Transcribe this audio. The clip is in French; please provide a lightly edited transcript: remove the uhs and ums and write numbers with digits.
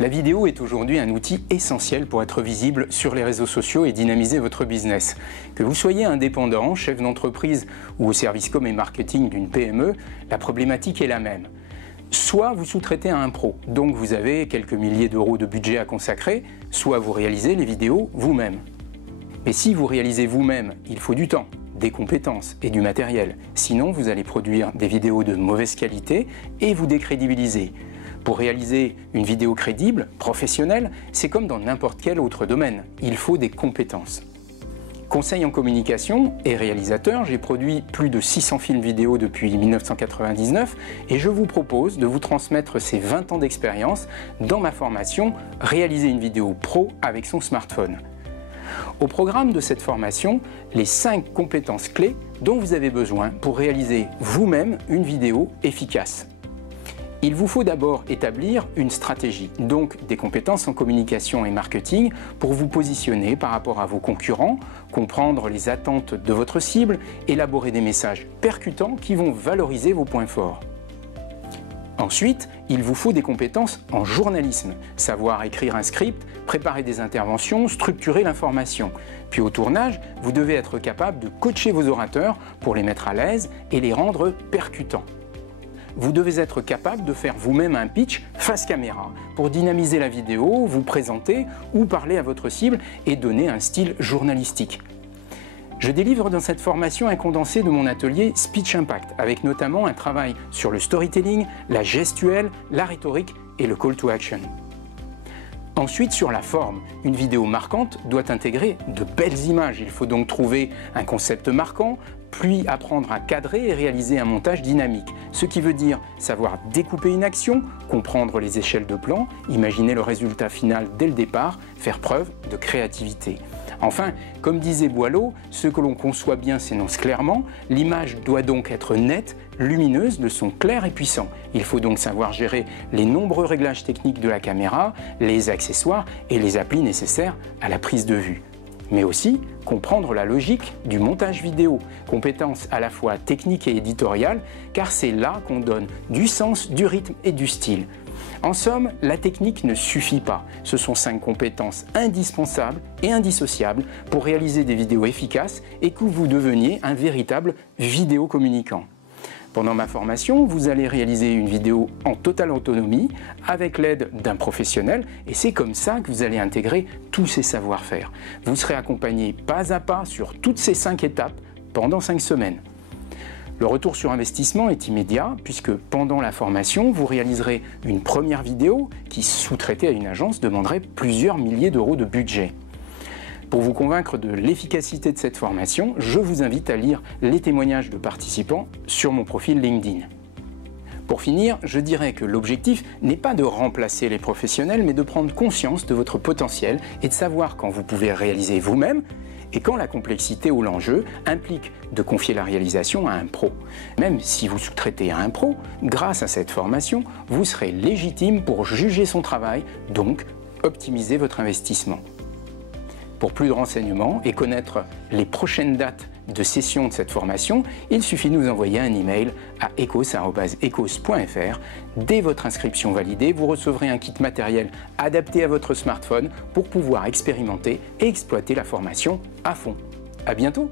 La vidéo est aujourd'hui un outil essentiel pour être visible sur les réseaux sociaux et dynamiser votre business. Que vous soyez indépendant, chef d'entreprise ou au service com et marketing d'une PME, la problématique est la même. Soit vous sous-traitez à un pro, donc vous avez quelques milliers d'euros de budget à consacrer, soit vous réalisez les vidéos vous-même. Mais si vous réalisez vous-même, il faut du temps, des compétences et du matériel. Sinon, vous allez produire des vidéos de mauvaise qualité et vous décrédibiliser. Pour réaliser une vidéo crédible, professionnelle, c'est comme dans n'importe quel autre domaine. Il faut des compétences. Conseil en communication et réalisateur, j'ai produit plus de 600 films vidéo depuis 1999 et je vous propose de vous transmettre ces 20 ans d'expérience dans ma formation « Réaliser une vidéo pro avec son smartphone ». Au programme de cette formation, les 5 compétences clés dont vous avez besoin pour réaliser vous-même une vidéo efficace. Il vous faut d'abord établir une stratégie, donc des compétences en communication et marketing pour vous positionner par rapport à vos concurrents, comprendre les attentes de votre cible, élaborer des messages percutants qui vont valoriser vos points forts. Ensuite, il vous faut des compétences en journalisme, savoir écrire un script, préparer des interventions, structurer l'information. Puis au tournage, vous devez être capable de coacher vos orateurs pour les mettre à l'aise et les rendre percutants. Vous devez être capable de faire vous-même un pitch face caméra pour dynamiser la vidéo, vous présenter ou parler à votre cible et donner un style journalistique. Je délivre dans cette formation un condensé de mon atelier Speech Impact, avec notamment un travail sur le storytelling, la gestuelle, la rhétorique et le call to action. Ensuite, sur la forme, une vidéo marquante doit intégrer de belles images. Il faut donc trouver un concept marquant, puis apprendre à cadrer et réaliser un montage dynamique. Ce qui veut dire savoir découper une action, comprendre les échelles de plan, imaginer le résultat final dès le départ, faire preuve de créativité. Enfin, comme disait Boileau, ce que l'on conçoit bien s'énonce clairement, l'image doit donc être nette, lumineuse, le son clair et puissant. Il faut donc savoir gérer les nombreux réglages techniques de la caméra, les accessoires et les applis nécessaires à la prise de vue. Mais aussi comprendre la logique du montage vidéo, compétence à la fois technique et éditoriale, car c'est là qu'on donne du sens, du rythme et du style. En somme, la technique ne suffit pas. Ce sont 5 compétences indispensables et indissociables pour réaliser des vidéos efficaces et que vous deveniez un véritable vidéo-communicant. Pendant ma formation, vous allez réaliser une vidéo en totale autonomie avec l'aide d'un professionnel et c'est comme ça que vous allez intégrer tous ces savoir-faire. Vous serez accompagné pas à pas sur toutes ces 5 étapes pendant 5 semaines. Le retour sur investissement est immédiat puisque pendant la formation, vous réaliserez une première vidéo qui, sous-traitée à une agence, demanderait plusieurs milliers d'euros de budget. Pour vous convaincre de l'efficacité de cette formation, je vous invite à lire les témoignages de participants sur mon profil LinkedIn. Pour finir, je dirais que l'objectif n'est pas de remplacer les professionnels, mais de prendre conscience de votre potentiel et de savoir quand vous pouvez réaliser vous-même et quand la complexité ou l'enjeu implique de confier la réalisation à un pro. Même si vous sous-traitez à un pro, grâce à cette formation, vous serez légitime pour juger son travail, donc optimiser votre investissement. Pour plus de renseignements et connaître les prochaines dates de session de cette formation, il suffit de nous envoyer un email à ecos@ecos.fr. Dès votre inscription validée, vous recevrez un kit matériel adapté à votre smartphone pour pouvoir expérimenter et exploiter la formation à fond. À bientôt!